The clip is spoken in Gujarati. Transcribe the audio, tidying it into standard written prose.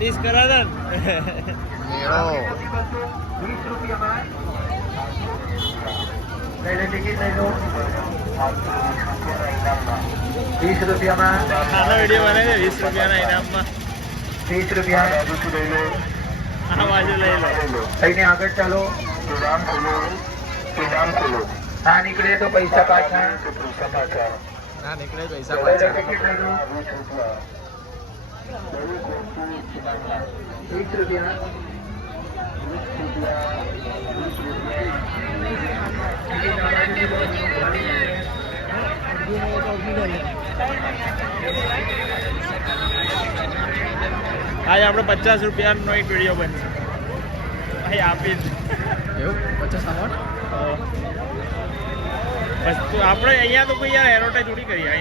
30 કરા દે મેળો ₹20 આનો વિડીયો બનાવી દે 20 રૂપિયાના ઇનામમાં ₹20 આ બાજુ લઈ લો લઈને આગળ ચાલો ના નીકળે તો પૈસા પાછા ના નીકળે પૈસા પાછા ₹20 આજે આપણે 50 રૂપિયાનો એક વિડીયો બનશે ભાઈ આપી એવું 50 ના બસ આપણે અહીંયા તો કોઈ યાર એડવર્ટાઈઝ થોડી કરીએ.